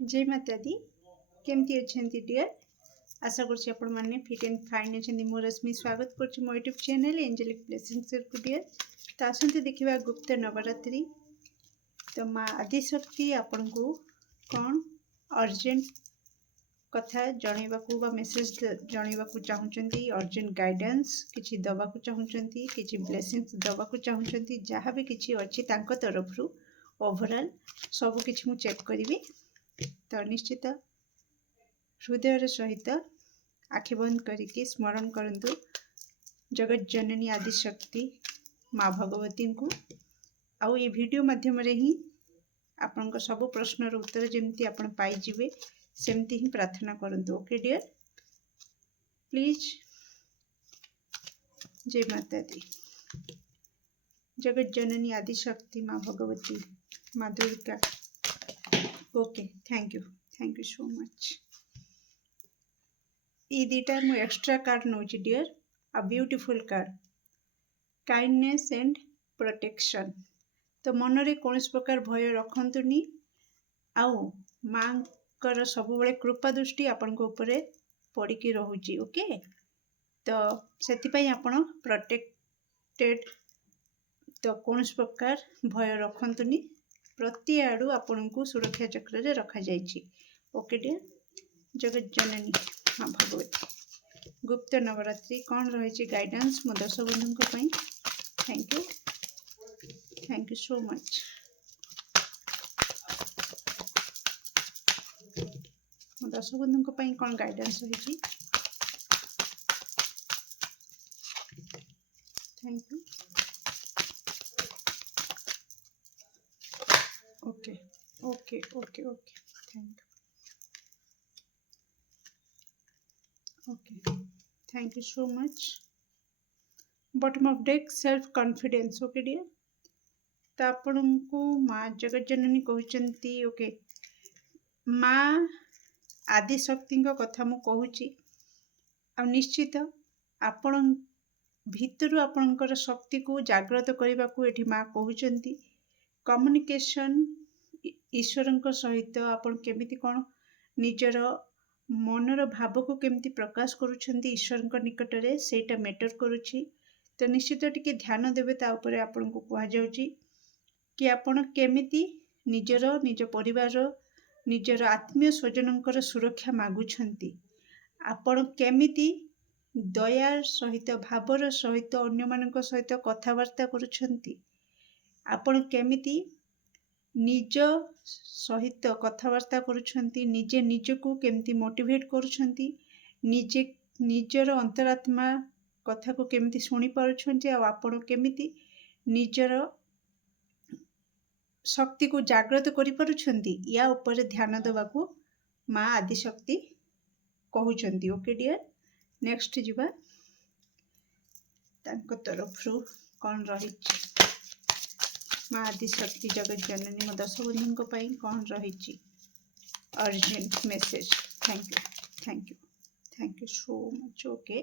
जय माता दी केमती अच्छे डियर आशा करछि आपण माने फिट एंड फाइन अच्छे मो रश्मि स्वागत करछि मो यूट्यूब चैनल एंजेलिक ब्लेसिंग्स को डियर तो आसंते देखिबा गुप्त नवरात्रि तो माँ आदिशक्ति आपण को कौन अर्जेंट कथा जणैबाकू बा मेसेज जणैबाकू चाहुचंती अर्जेंट गाइडेंस किछि दबाकू चाहुचंती किछि ब्लेसिंग्स दबाकू चाहुचंती जहाँ भी किछि अछि तांको तरफरु ओवरऑल सब किछि मु चेक करिवि तो निश्चित हृदय सहित आखि बंद करके स्मरण करंतु जगत जननी आदिशक्ति माँ भगवती को आउ ये वीडियो माध्यम रे ही आपन सब प्रश्नर उत्तर जमती आपण पाइजिवे सेमती ही प्रार्थना करंतु। ओके डियर प्लीज जय माता दी जगत जननी आदिशक्ति माँ भगवती माँ Durga. Okay thank you so much. ये दीटा मु एक्स्ट्रा कार्ड नौची dear a beautiful card kindness and protection तो मनरे कौन प्रकार भय रखंतुनी आउ माँ कर सब बड़े कृपा दृष्टि आपण को ऊपर पड़िकी रहुची। ओके तो सेति आपण प्रोटेक्टेड तो कौन प्रकार भय रखंतुनी प्रति आड़ू आपण को सुरक्षा चक्र रे रखा जाइछि। ओके डियर जगत जननी माँ भगवती गुप्त नवरात्रि कौन रही गाइडेंस मो दर्शक बंधु थैंक यू सो मच। मो दर्शक बंधु कौन गाइडेंस रही thank you. Okay okay okay okay thank you. Okay thank you so much. Bottom of deck self confidence. Okay dear तो आपण को माँ जगत जननी कहते। ओके माँ आदिशक्ति कथा मु कहूची आ निश्चित आपण भितर आपणकर शक्ति को जागृत करने को एठी माँ कहते। कम्युनिकेशन ईश्वर सहित आपण केमिति कौन निजर मनर भाव को केमिति प्रकाश करुछंती ईश्वर निकट रे सेटा मैटर करुछि। तो निश्चित टिके ध्यान देवे ता ऊपर आपण को कहा जाउची कि आपण केमिति निजर निज परिवार निजर आत्मीय स्वजनकर सुरक्षा मागुछंती आपण केमिति दया सहित भावर सहित अन्य मानक सहित कथबार्ता करुछंती आपण केमिति निज सहित कथबार्ता करुछंती निजे निजको केमिति मोटिवेट करुछंती निजे निजर अंतरात्मा कथा को केमिति सुनी पारुछंती आ आपण केमिति निजर शक्ति को जागृत करि पारुछंती या ऊपर ध्यान देवाको माँ आदिशक्ति कहउछंती। ओके डियर नेक्स्ट जीवा तांको तरफरु कौन रही माँ आदिशक्ति जगत जननी मो दर्शक बंधु कौन रही urgent message. Thank you so much. Okay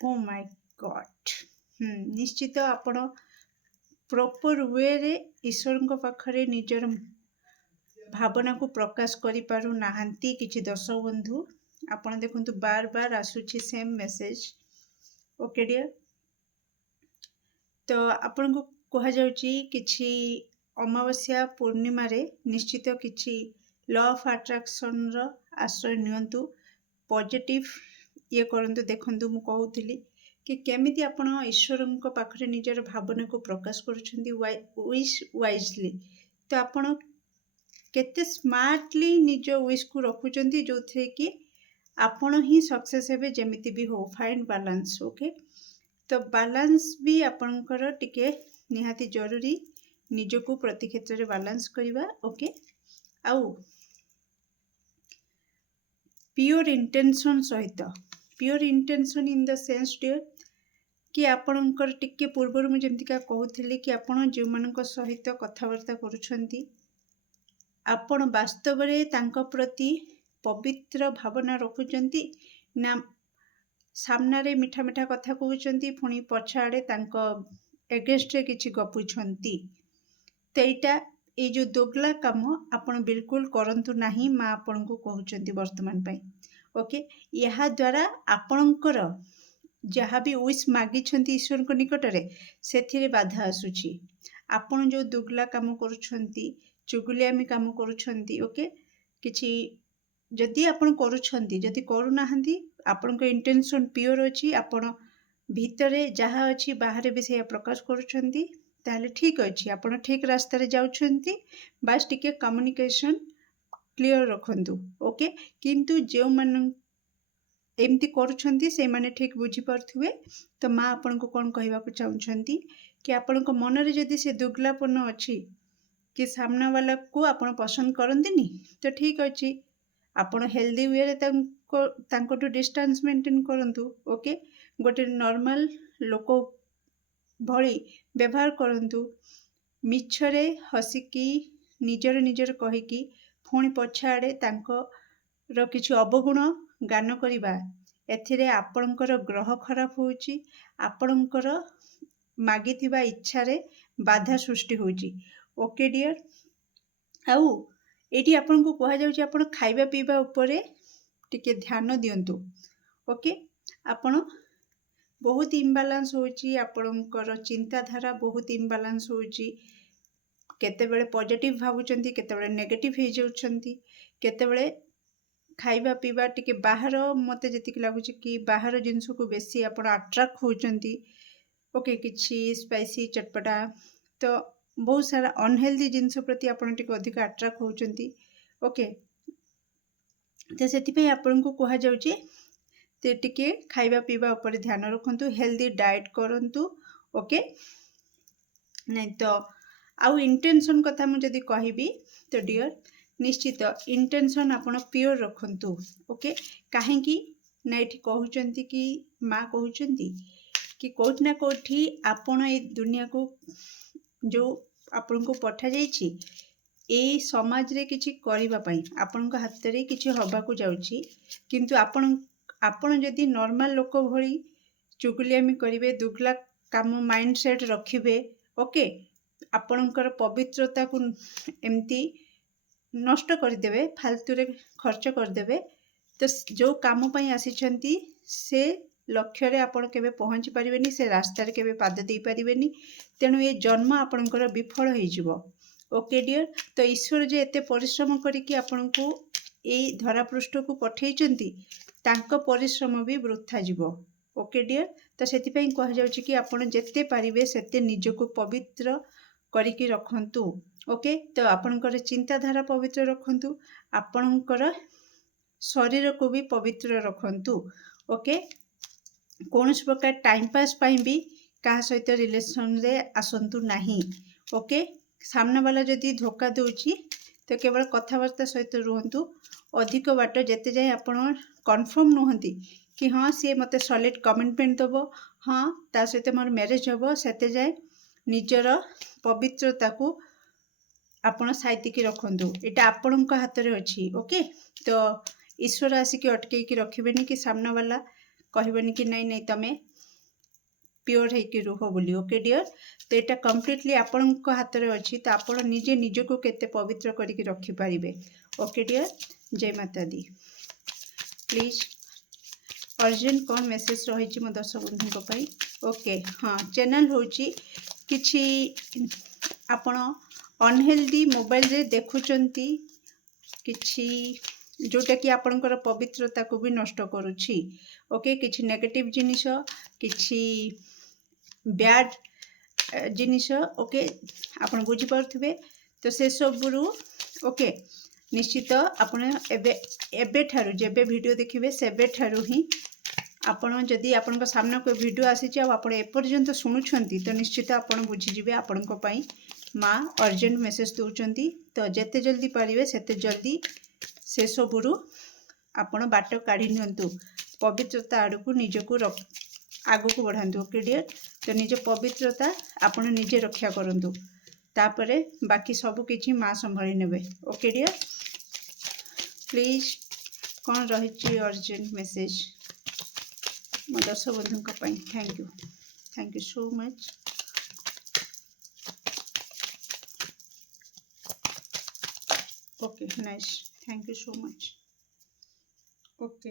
O my God निश्चित आपण प्रॉपर वे रे ईश्वर पाखरे निजर भावना को प्रकाश करि पारु नाहंती किछि दर्शक बंधु आपण देखंतु बार बार आसुछि सेम मेसेज। ओके डियर तो आपण को कहा जाउची किछि अमावस्या पूर्णिमा रे निश्चित किछि लॉ ऑफ अट्रैक्शन रो आश्रय नियंतु पॉजिटिव ये करंतु देखंतु मु कहउथिली कि केमिति आपण ईश्वरଙ୍କ पाखरे निजर भावना को प्रकाश करूछंती विश वाइजली तो आपण केते स्मार्टली निज विश को रखुचंती जो थे कि आपण ही सक्सेस हेबे जेमिति भी हो फाइंड बैलेंस। ओके तो बैलेंस भी आपणकर टिके निहाती जरूरी निजको प्रति क्षेत्र रे बैलेंस करिवा। ओके आउ प्योर इंटेंशन सहित pure intention in the sense dear कि आपणकर टिके पूर्वर मु जेमतिका कहउथिली कि आपण जे मानक सहित कथावार्ता करूछंती आपण वास्तव रे तांको प्रति पवित्र भावना रखुचंती ना सामना रे मीठा मीठा कथा कहउचंती पुणी पछाड़े तांको एगेंस्ट रे किछि गपुछंती तो एटा ये जो दोगला काम आपण बिल्कुल करंतु नहीं माँ आपण को कहउचंती वर्तमान पाई ओके यहाँ द्वारा आपणकर जहाँ भी विश मागिछंती ईश्वर को निकटरे सेथिरे बाधा आसुची आपण जो दोगला काम करूछंती चुगुलियामी काम करूछंती ओके किछि जदि आपण करूछंती जदि करू नाहंती आपणको इंटेंशन प्योर अछि आपण भितरे जहाँ अछि बाहर भी से प्रकाश करूछंती ताहले ठीक अछि आपण ठीक रास्ता रे जाउछंती बास टिके कम्युनिकेशन क्लियर रखंतु ओके किंतु जो मन एमती करूछंती से माने ठीक बुझी पारथुवे तो माँ आपण को कोन कहबा को चाहुछंती कि आपण को मन रे जदि से दुगलापन अछि कि सामना वाला को आपण पसंद करंतीनी तो ठीक अछि आपण हेल्दी वे रे तांको डिस्टेंस मेंटेन करंतु ओके गोटे नॉर्मल लोक भली व्यवहार करंतु मिछरे हसिकी निजर कहिकी पुणी पछाड़े तांकर किछि अवगुण गान करिबा एथिरे आपणकर ग्रह खराब होउची आपणकर मागिथिबा इच्छा रे बाधा सृष्टि होउची ओके डियर आउ एटी आपन को कहा जाउची आपन खाइबा पीबा उपरे टिके ध्यान दियंतु ओके आपन बहुत इम्बालांस होउची आपणकर चिंताधारा बहुत इम्बालांस होउची केतेबेले पॉजिटिव भाबुचंती केतेबेले नेगेटिव हे जाउचंती केतेबेले खाइबा पीबा टिके बाहर मते जतिक लागुची कि बाहर जिंस को बेसी आपण अट्रैक्ट होउचंती ओके किछि स्पाइसी चटपटा तो बहुत सारा अनहेल्दी जिंस प्रति आपण टिके अधिक अट्रैक्ट होउचंती ओके तो सेति आपण को कहा जाउची ते टिके खाइबा पीबा ऊपर ध्यान रखंतु हेल्दी डाइट करंतु ओके नहीं तो आउ इंटेंशन कथा मु जदी कहिबी तो डियर निश्चित इंटेंशन आपण प्योर रखंतु ओके काहे कि ना एठी कहउचंती कि माँ कहउचंती कि कोठ ना कोठी आपण ए दुनिया को जो आपण को पठा जाइछि ए समाज रे किछि करिबा पई आपण को हाथ रे किछि होबा को जाउछि किंतु आपण जदि नॉर्मल लोक भली चुगलियामी करिवे दुगला काम माइंडसेट रखिबे ओके आपणकर पवित्रता को एमती नष्ट करदेवे फालतू रे खर्च करदेवे तो जो काम पई आसीचंती से लक्ष्य रे आपण केबे पहुंची परिबेनी से रास्ता रे केबे पाद देई परिबेनी तेणु ये जन्म आपणकर विफल होई जिवो ओके डियर तो ईश्वर जे एते परिश्रम करिकि आपण को ए धरा पृष्ठ को पठेइचंती तांको परिश्रम भी वृथा जीवो ओके डियर तो सेति पई कह जाउची कि आपण जेते पारिबे सेते निजको पवित्र करिकि रखंतु ओके तो आपणकर चिंताधारा पवित्र रखंतु आपणकर शरीर को भी पवित्र रखंतु ओके कौन प्रकार टाइम पास पाई भी क्या सहित रिलेशन रे आसंतु नहीं ओके सामने वाला जदि धोखा दूची तो केवल कथबार्ता सहित रुहंतु अधिक बाट जेते जाए आपण कन्फर्म नुहंती कि हाँ सी मते सॉलिड कमिटमेंट दबो हाँ ता सहित मोर मैरिज हबो सेते जाए निजर पवित्रता को आपण साइतिकी रखंतु एटा आपणक हाथ रे अछि ओके तो ईश्वर आसिकी अटकेकी रखिबेनी कि सामना वाला कहबेनी कि नहीं नहीं तमे प्योर है कि रुह बोली ओके डियर तो यहाँ कम्प्लीटली आपण हाथ में अच्छी तो आप निजे निजको केते पवित्र करके रखिपारे ओके डियर जय माता दी प्लीज अर्जेंट कौन मेसेज रही मो दर्शक बंधु ओके हाँ चैनल हूँ किछि आपण अनहेल्दी मोबाइल रे देखुचंती किछि जोटा कि आपणकर पवित्रता को भी नष्ट करुछि ओके किछि नेगेटिव जिनिस किछि बैड जिनिस ओके आपण बुझी पारथुबे तो से सबरु ओके निश्चित आपण एबे ठारू जेबे वीडियो देखिबे सेबे ठारू ही आपण जदि आपण सामने कोई वीडियो आसी आपण एपर्यंत शुणुछंती तो निश्चित आपण बुझी जिवे आपण को पई माँ अर्जेंट मेसेज दउचंती तो जेते जल्दी पारिबे सेते जल्दी से सबुरु आपण बाट काढ़ी नियंतु पवित्रता आड़ को निजको आगु को बढ़ातु ओके डियर तो निज पवित्रता आपण निजे रक्षा करंतु तापरे बाकी सब किछि माँ संभाली नेबे ओके डियर प्लीज कौन रही अर्जेंट मेसेज मो दर्शक बंधु thank you so much okay nice thank you so much okay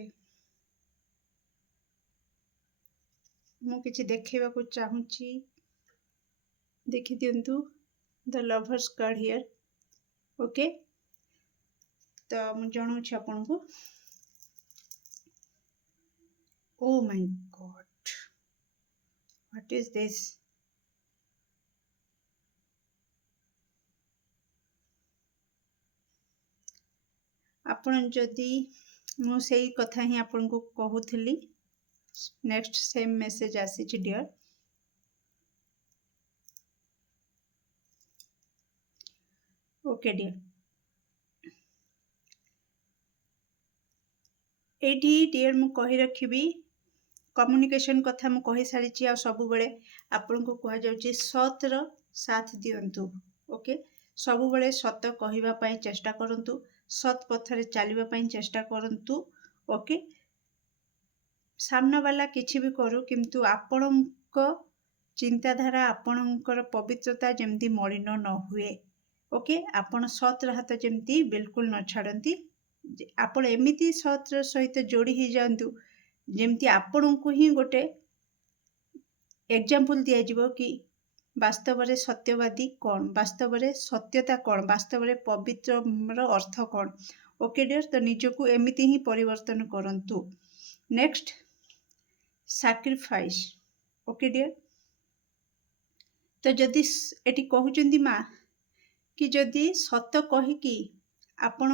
मु किछि देखैबा को चाहूची देखि दियंतु the lovers card here okay तो मु जणाउछि आपन को oh my god what is this आपण जदि मु सेही कथा ही आपन को कहूथली नेक्स्ट सेम मेसेज आसी डियर ओके डियर एठी डियर मु कहि रखिबी कम्युनिकेशन कथा मु कहि सारिछि आ सब बेले आपन को कहा जाउछि सतर साथ दियंतु ओके सब बेले सत कहिबा पई चेष्टा करंतु सत पथरे चलिबा पई चेष्टा करंतु ओके सामना वाला किछि भी करू किंतु आपणक चिंताधारा आपणकर पवित्रता जेमती मलिन न हुए ओके आपण सत हाथ जेमती बिल्कुल न छाड़ती आपण एमिति सत सहित जोड़ी ही जांतु जेमती आपण को ही गोटे एग्जांपल दिया जिवो कि वास्तव में सत्यवादी कौन वास्तव में सत्यता कौन वास्तव में पवित्र अर्थ कौन ओके डियर तो निजको एमिति ही परिवर्तन करंतु नेक्स्ट सैक्रिफाइस ओके डियर तो जदि एटी कहउचंदी माँ कि जदि सत कहिकी आपण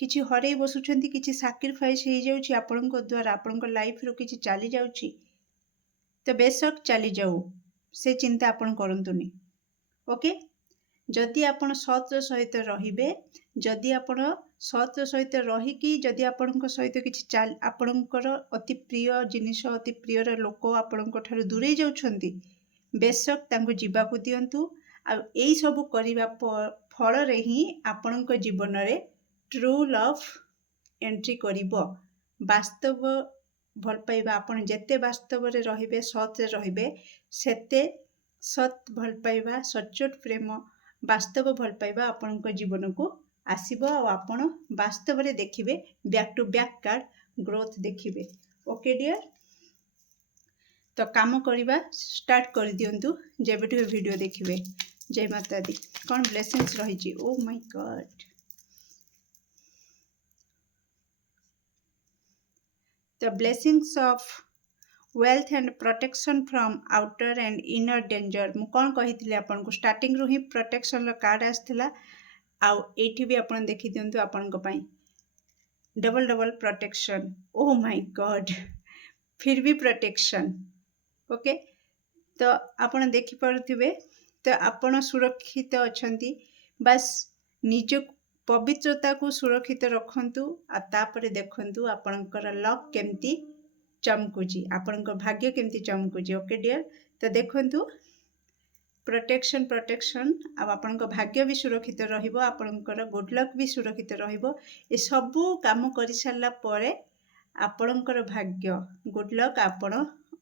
किछि हरै बसुछंती किछि सैक्रिफाइस हो जाउछि आपणक द्वारा आपणक लाइफ रो किछि चली जाउछि तो बेशक चली जाऊ से चिंता आपण करंतुनी ओके जदि आपण सत सहित रहिबे जदि आपण सत सहित रहिकी जदि आपणक सहित किछि आपणकर अति प्रिय जिनिस अति प्रियर लोक आपणक ठारू दूरे जाउछंती बेशक तांको जीवाकू दियंतु आ एई सब करिवा फल रे ही आपणक जीवन रे ट्रू लव एंट्री करिवो वास्तव भल पाइबा आपण जेते वास्तव रे रहिबे सत रे रहिबे सेते सत भल पाइबा सचोट प्रेम वास्तव भल पाइबा आपणक जीवन को आसीबो आ आपण वास्तव रे देखिबे back to back card growth देखिबे ओके डियर तो काम करवा स्टार्ट कर दियंतु जेबेठु वीडियो देखिबे जय माता दी कौन ब्लेसिंग्स रही ओ my God the blessings of wealth and protection from outer and inner danger मु कौन कही आपन को स्टार्टिंग रू ही प्रोटेक्शन रो कार्ड आसथिला आ एठी भी आपन देखि दियंतु आपन को पई double double protection O my God फिर भी प्रोटेक्शन ओके तो आपन देखि पारुथिबे तो आपन सुरक्षित अछंती बस निज पवित्रता को सुरक्षित रखंतु आ तापरे देखंतु आपनकर लक केमती चमकुची आपनकर भाग्य केमती चमकुची ओके डियर तो देखंतु प्रोटेक्शन प्रोटेक्शन आ आपनकर भाग्य भी सुरक्षित रहिबो आपनकर गुड लक भी सुरक्षित रहिबो ए सब काम करि सारला परे आपनकर भाग्य गुड लक आपण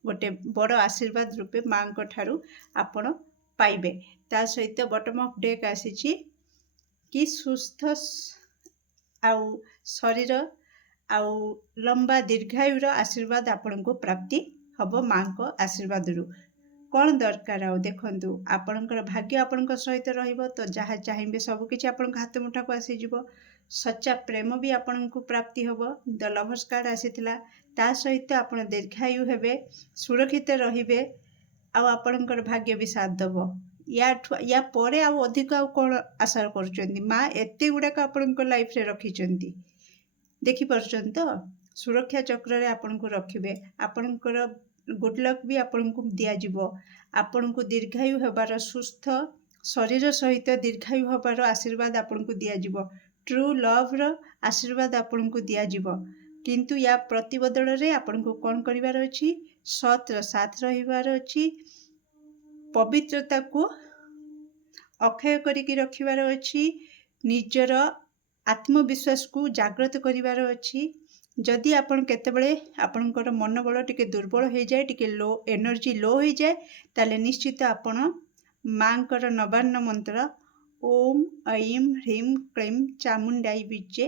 गोटे बड़ आशीर्वाद रूपे माँ को ठारू आपण पाइबे ता सहित बॉटम ऑफ डेक आसीची कि सुस्थ आउ शरीर आउ लंबा दीर्घायुर आशीर्वाद आपण को प्राप्ति हबो माँ को आशीर्वाद रु कौन दरकार आउ देखंतु आपणकर भाग्य आपणकर सहित रहिबो तो जहाँ चाहिए सब किछि आपणक हाथ मुठा को आसी जिवो सच्चा प्रेम भी आपण को प्राप्ति हबो द लवर्स कार्ड आसीथिला ता सहित आपण दीर्घायु हेबे सुरक्षित रहिबे आउ आपणकर भाग्य भी साथ दबो या परे आउ अधिक आउ कौन आशा करुचंती माँ एते गुड़ाक आपणक लाइफ रे रखिचंती देखि परछन तो सुरक्षा चक्र रे आपण को रखिबे आपणकर गुड लक भी आपण को दिया जिवो आपण को दीर्घायु हेबार सुस्थ शरीर सहित दीर्घायु हेबार आशीर्वाद आपण को दिया जिवो ट्रू लव रो आशीर्वाद आपण को दिया जिवो किंतु या प्रतिबदल रे आपण को कोन करिवार अछि सत रो साथ रहिवार अछि पवित्रता को अक्षय करिकी रखिवार अछि निजर आत्मविश्वास को जागृत करिवार अछि जदि आपण केतेबेले आपणकर मनोबल टिके दुर्बल हो जाए टिके लो एनर्जी लो हो जाए ताले निश्चित आपण मांकर नवान्न मंत्र ओम ऐं ह्रीं क्लीं चामुंडाई विजे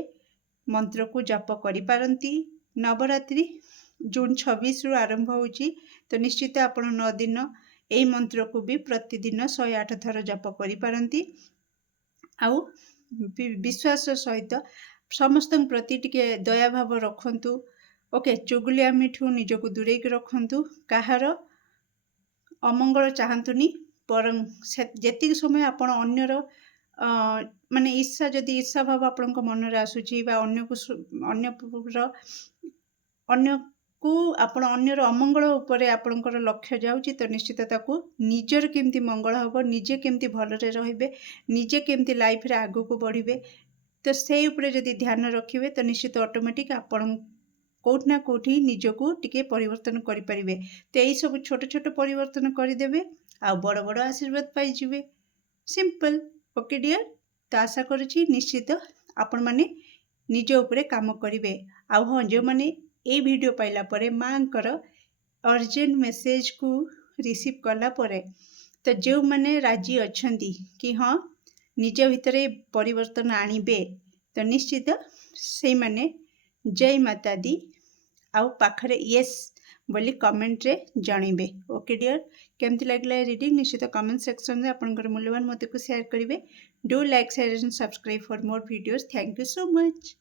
मंत्र को जप करिपारंती। नवरात्रि जून 26 रु आरंभ होउची तो निश्चित आपण 9 दिन एई मंत्र को भी प्रतिदिन 108 थर जप करिपारंती। आउ विश्वास सहित समस्त प्रति टिके दया भाव रखंतु। ओके, चुगलियामी ठू निजको दूरेक रखंतु। काहार अमंगल चाहतुनी, बरं जेतिक समय आपण अन्यर माने ईर्षा जदि ईर्षा भाव आपण मन रे आसुची बा अन्य को आपण अन्यर अमंगल उपरे आपणकर लक्ष्य जाउची तो निश्चित ताकू निजर केमती मंगल हबो, निजे केमती भलरे रहिबे, निजे केमती लाइफ रे आगु को बढ़िबे तो से उपरे जदि ध्यान रखिबे तो निश्चित ऑटोमेटिक आपण कोठी ना कोठी निजको टिके परिवर्तन करि परिबे। तो एई सब छोट छोट परिवर्तन करि देबे आ बड़ बड़ आशीर्वाद पाई जिवे। सिंपल। ओके डियर, तो आशा करुछि निश्चित आपण माने निज उपरे काम करिवे। आ हाँ, जो माने ए वीडियो पाइला परे मांकर अर्जेंट मेसेज को रिसीव कला परे तो जो माने राजी अछंती कि हाँ निज भितरे परिवर्तन आनिबे तो निश्चित से माने जय माता दी आउ पाखरे यस बोली कमेंट रे जणिबे। ओके डियर, केमती लागला रीडिंग निश्चित कमेंट सेक्शन रे आपनकर मूल्यवान मत को शेयर करिवे। Do like share and subscribe for more videos. Thank you so much.